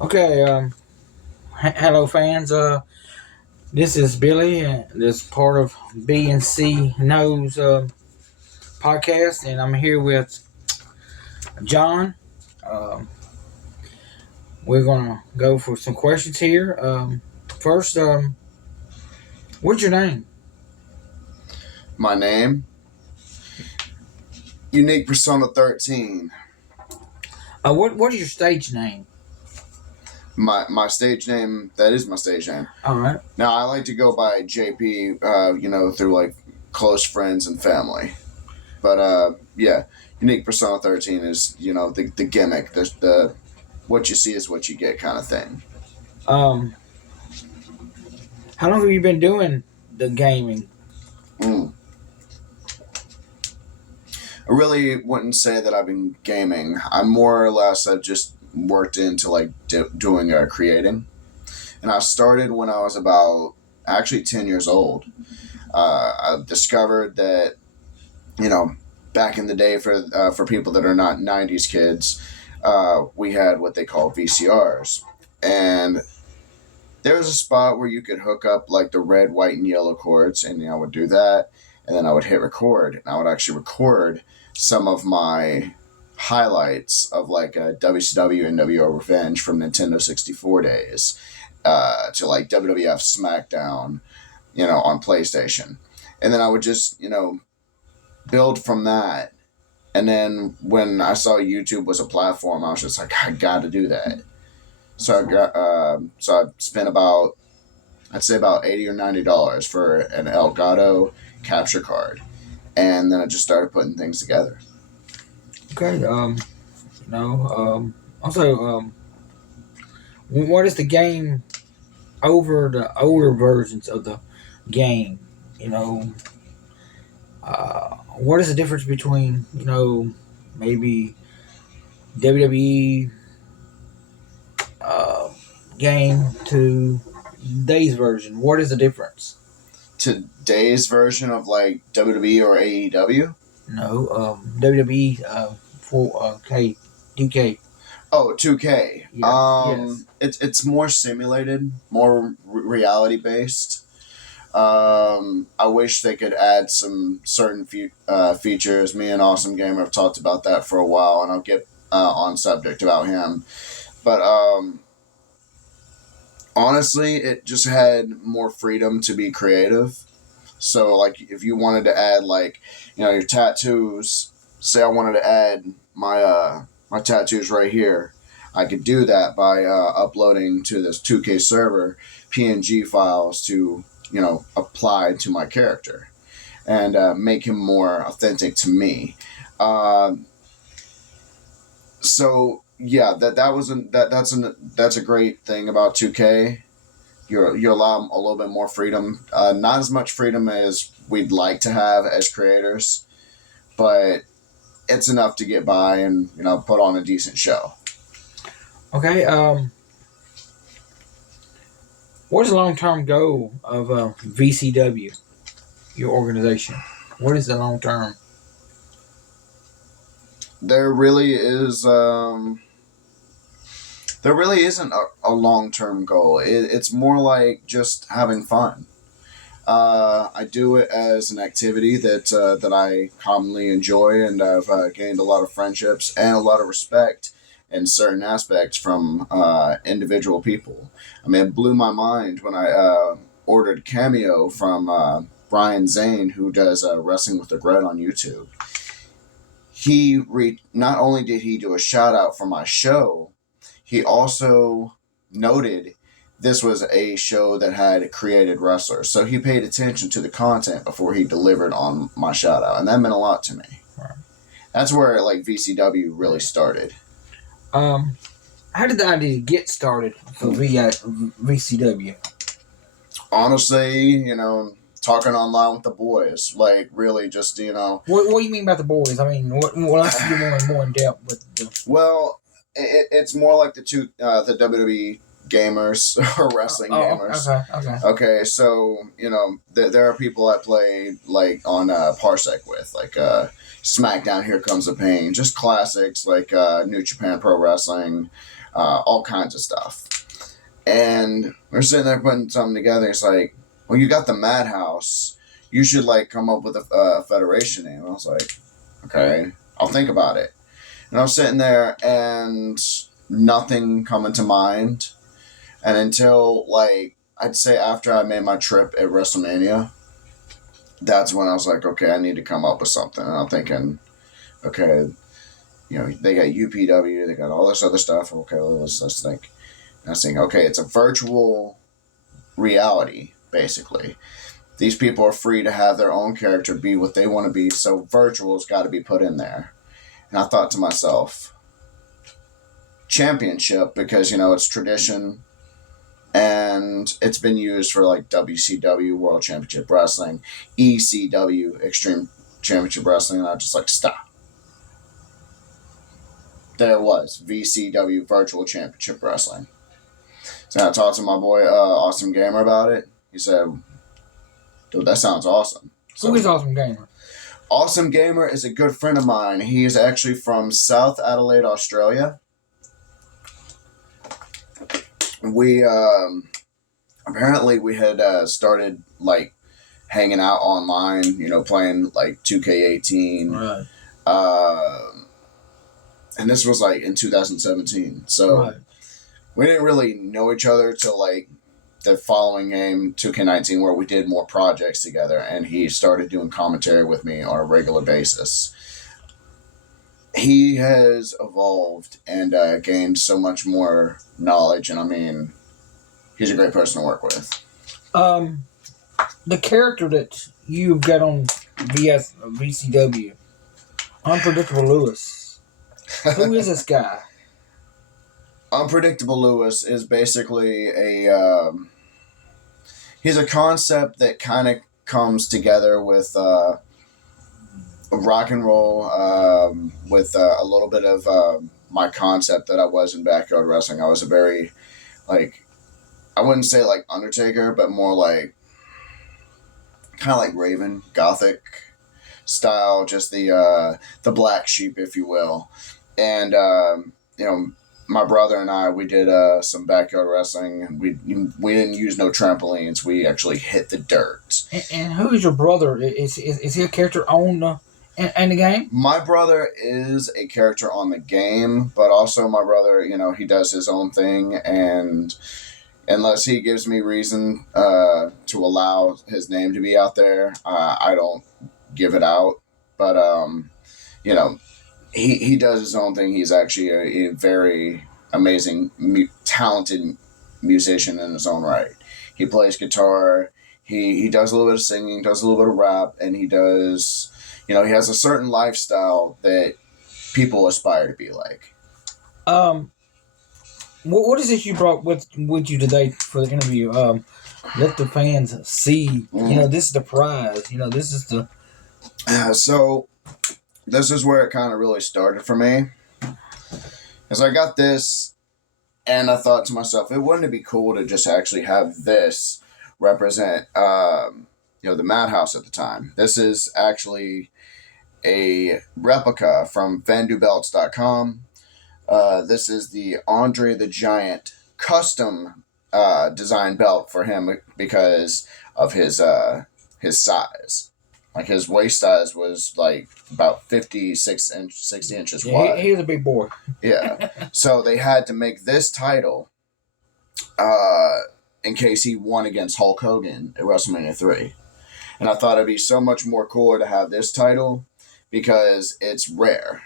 Okay, hello fans. This is Billy, and this part of B and C Knows podcast, and I'm here with John. Um, we're gonna go for some questions here. First, what's your name? My name, Unique Persona 13. What is your stage name? My stage name, that is my stage name. All right. Now, I like to go by JP, through like close friends and family. But yeah, Unique Persona 13 is, the gimmick, the what you see is what you get kind of thing. Um, how long have you been doing the gaming? Mm. I really wouldn't say that I've been gaming. I more or less have just worked into like doing creating. And I started when I was about actually 10 years old. I discovered that, you know, back in the day for people that are not 90s kids, we had what they call VCRs. And there was a spot where you could hook up like the red, white, and yellow cords, and I would do that. And then I would hit record, and I would actually record some of my highlights of like WCW and WO Revenge from Nintendo 64 days to like WWF SmackDown, on PlayStation. And then I would just, build from that. And then when I saw YouTube was a platform, I was just like, I got to do that. So I spent about, I'd say about $80 or $90 for an Elgato capture card, and then I just started putting things together. Okay. Also, what is the game over the older versions of the game? You know, what is the difference between maybe WWE uh, game to today's version? What is the difference? Today's version of like WWE or AEW? No, WWE for K 2K. Oh, 2K. Yeah. Yes. It's more simulated, more reality based. I wish they could add some certain features. Me and Awesome Gamer have talked about that for a while, and I'll get on subject about him. But honestly, it just had more freedom to be creative. So, like, if you wanted to add, like, your tattoos, say I wanted to add my tattoos right here, I could do that by uploading to this 2K server PNG files to, apply to my character and make him more authentic to me. Uh, so yeah, that's a great thing about 2K. You allow a little bit more freedom. Not as much freedom as we'd like to have as creators, but it's enough to get by and put on a decent show. Okay. What is the long term goal of VCW, your organization? What is the long term? There really is. There really isn't a long term goal. It's more like just having fun. I do it as an activity that I commonly enjoy, and I've gained a lot of friendships and a lot of respect in certain aspects from individual people. I mean, it blew my mind when I ordered Cameo from Brian Zane, who does Wrestling with Regret on YouTube. Not only did he do a shout out for my show, he also noted this was a show that had created wrestlers. So he paid attention to the content before he delivered on my shout out. And that meant a lot to me. Right. That's where like VCW really started. How did the idea get started for VCW? Honestly, talking online with the boys, like really just, What do you mean about the boys? I mean, what else do you want more in depth with? Well, it's more like the WWE gamers or wrestling gamers. Okay. Okay, so there are people I play like on Parsec with, like SmackDown, Here Comes the Pain, just classics like New Japan Pro Wrestling, all kinds of stuff. And we're sitting there putting something together. It's like, well, you got the Madhouse. You should like come up with a federation name. I was like, okay, I'll think about it. And I was sitting there and nothing coming to mind. And until like I'd say after I made my trip at WrestleMania, that's when I was like, okay, I need to come up with something. And I'm thinking, okay, they got UPW, they got all this other stuff. Okay, well, let's think. And I was thinking, okay, it's a virtual reality, basically. These people are free to have their own character be what they want to be, so virtual's got to be put in there. And I thought to myself, championship, because, it's tradition, and it's been used for, like, WCW, World Championship Wrestling, ECW, Extreme Championship Wrestling, and I was just like, stop. There it was, VCW, Virtual Championship Wrestling. So I talked to my boy, Awesome Gamer, about it. He said, dude, that sounds awesome. So, who is Awesome Gamer? Awesome Gamer is a good friend of mine. He is actually from South Adelaide, Australia. We, apparently we had started, like, hanging out online, playing, like, 2K18. Right. And this was, like, in 2017. So, right. We didn't really know each other till, like, the following game, 2K19, where we did more projects together, and he started doing commentary with me on a regular basis. He has evolved and gained so much more knowledge, and I mean, he's a great person to work with. The character that you've got on VCW, Unpredictable Lewis. Who is this guy? Unpredictable Lewis is basically he's a concept that kind of comes together with rock and roll, with a little bit of my concept that I was in backyard wrestling. I was a very, like, I wouldn't say like Undertaker, but more like kind of like Raven, gothic style, just the black sheep, if you will. And my brother and I, we did some backyard wrestling, and we didn't use no trampolines. We actually hit the dirt. And who is your brother? Is he a character on in the game? My brother is a character on the game, but also my brother, he does his own thing, and unless he gives me reason to allow his name to be out there, I don't give it out. But he does his own thing. He's actually a very amazing, talented musician in his own right. He plays guitar. He does a little bit of singing, does a little bit of rap, and he does, he has a certain lifestyle that people aspire to be like. What is it you brought with you today for the interview? Let the fans see. This is the prize. This is the. So, this is where it kind of really started for me. As I got this, and I thought to myself, wouldn't it be cool to just actually have this represent, the Madhouse at the time. This is actually a replica from VanDuBelts.com. This is the Andre the Giant custom design belt for him because of his size. Like, his waist size was like about 60 inches wide. He was a big boy. Yeah. So they had to make this title in case he won against Hulk Hogan at WrestleMania 3. And I thought it'd be so much more cooler to have this title because it's rare.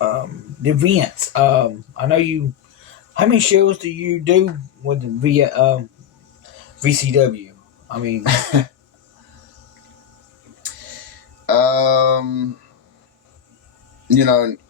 The events. I know you. How many shows do you do with the VCW? I mean.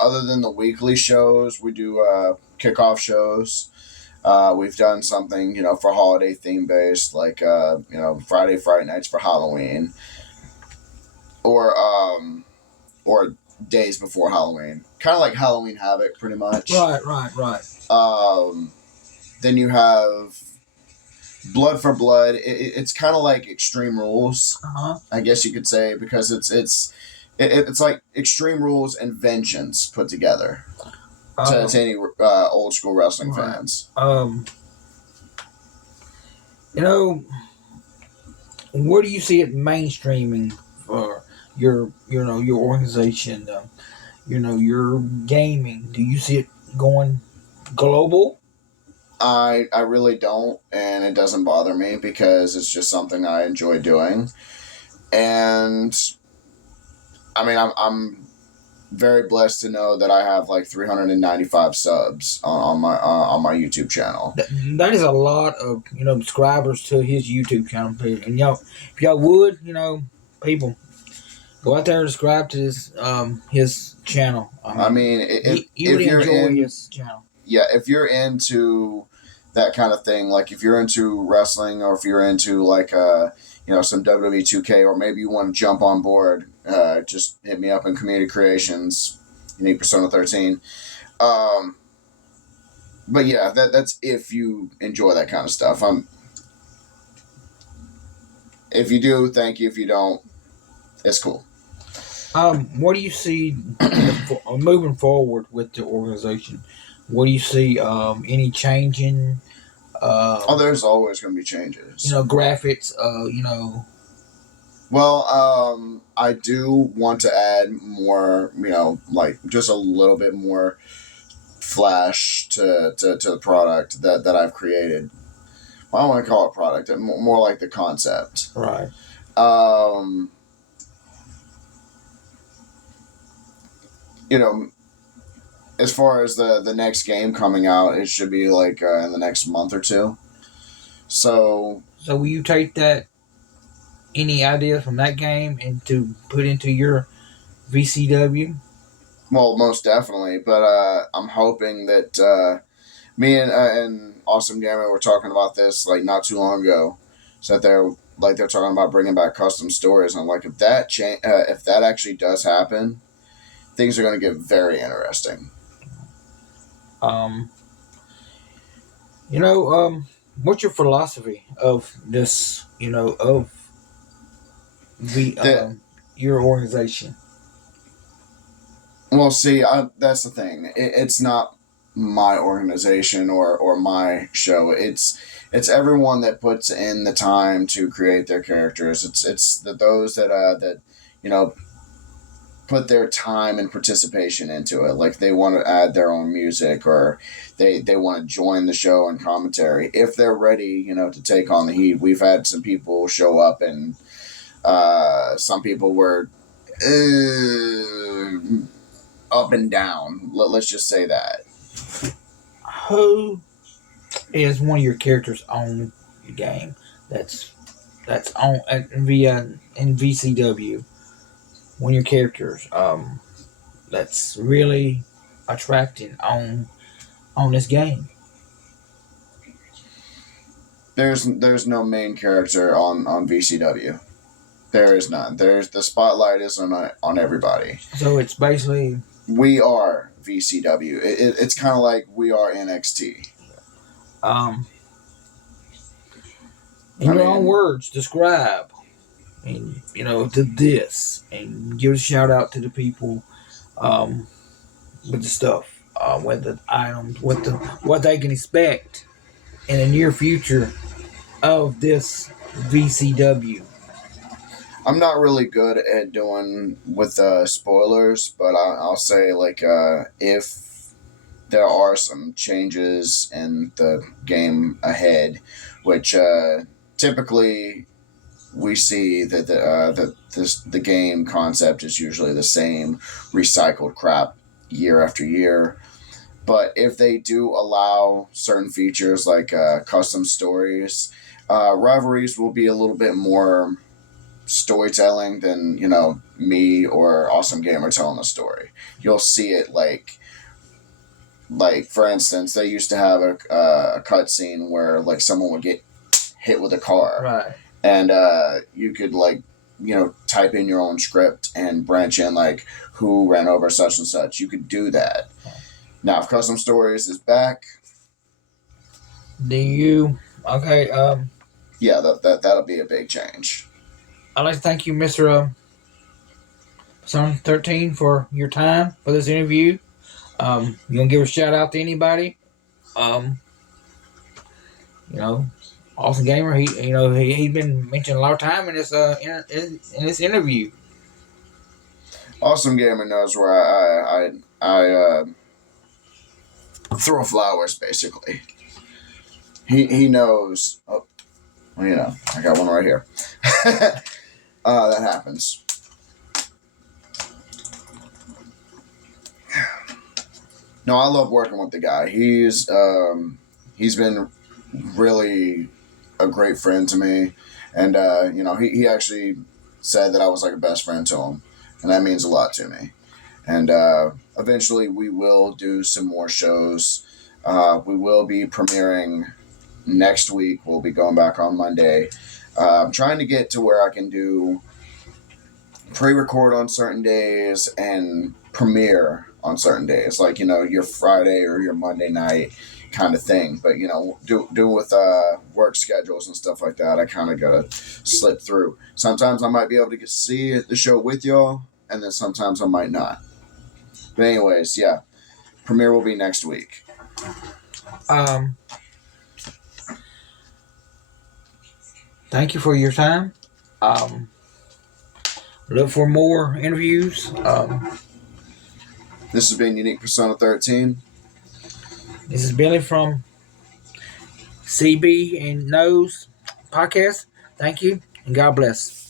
Other than the weekly shows, we do kickoff shows. We've done something, for holiday theme based, like Friday nights for Halloween, or days before Halloween, kind of like Halloween Havoc, pretty much. Right. Then you have Blood for Blood. It's kind of like Extreme Rules, Uh-huh. I guess you could say, because it's like Extreme Rules and Vengeance put together to any old school wrestling Right. fans. You know, where do you see it mainstreaming for your organization? Your gaming. Do you see it going global? I really don't, and it doesn't bother me because it's just something I enjoy doing. And I mean, I'm very blessed to know that I have like 395 subs on my YouTube channel. That is a lot of subscribers to his YouTube channel. And if y'all would, people go out there and subscribe to his channel. I mean, you would enjoy his channel. Yeah, if you're into that kind of thing, like if you're into wrestling or if you're into like some WWE 2K, or maybe you want to jump on board, just hit me up in Community Creations. You need Persona 13. But yeah, that's if you enjoy that kind of stuff. If you do, thank you. If you don't, it's cool. What do you see moving forward with the organization? What do you see? Any changing? There's always going to be changes. Graphics. Well, I do want to add more. Like just a little bit more flash to the product that I've created. I don't want to call it product. More like the concept. Right. As far as the next game coming out, it should be like in the next month or two. So will you take any ideas from that game and to put into your VCW? Well, most definitely, but I'm hoping that me and Awesome Gamer were talking about this like not too long ago. So that they're talking about bringing back custom stories, and I'm like, if that actually does happen, things are going to get very interesting. What's your philosophy of this? Of your organization. Well, see, that's the thing. It's not my organization or my show. It's everyone that puts in the time to create their characters. It's those that put their time and participation into it. Like they want to add their own music, or they want to join the show and commentary if they're ready. To take on the heat. We've had some people show up, and some people were up and down. Let's just say that. Who is one of your characters on your game that's on in VCW? One of your characters that's really attracting on this game. There's no main character on VCW. There is none. The spotlight is on everybody. So it's basically we are VCW. It's kind of like we are NXT. In your own words, describe and to this, and give a shout out to the people with the stuff, with the items, what they can expect in the near future of this VCW. I'm not really good at doing with spoilers, but I'll say like if there are some changes in the game ahead, which typically we see that the game concept is usually the same, recycled crap year after year. But if they do allow certain features like custom stories, rivalries will be a little bit more storytelling than me or Awesome Gamer telling the story. You'll see it like for instance, they used to have a cutscene where like someone would get hit with a car, right? And you could type in your own script and branch in like who ran over such and such. You could do that. Now, if custom stories is back, Do you? Okay. Yeah, that'll be a big change. I'd like to thank you, Mister Son 13, for your time for this interview. You gonna give a shout out to anybody? Um, you know, Awesome Gamer. He's been mentioned a lot of time in this interview. Awesome Gamer knows where I throw flowers basically. He knows. Oh, well, I got one right here. That happens. No, I love working with the guy. He's been really a great friend to me, and he actually said that I was like a best friend to him, and that means a lot to me. And eventually, we will do some more shows. We will be premiering next week. We'll be going back on Monday. I'm trying to get to where I can do pre-record on certain days and premiere on certain days, like your Friday or your Monday night kind of thing. But do with work schedules and stuff like that, I kind of gotta slip through. Sometimes I might be able to see the show with y'all, and then sometimes I might not. But anyways, yeah, premiere will be next week. Thank you for your time. Look for more interviews. This has been Unique Persona 13. This is Billy from CB and Nose Podcast. Thank you, and God bless.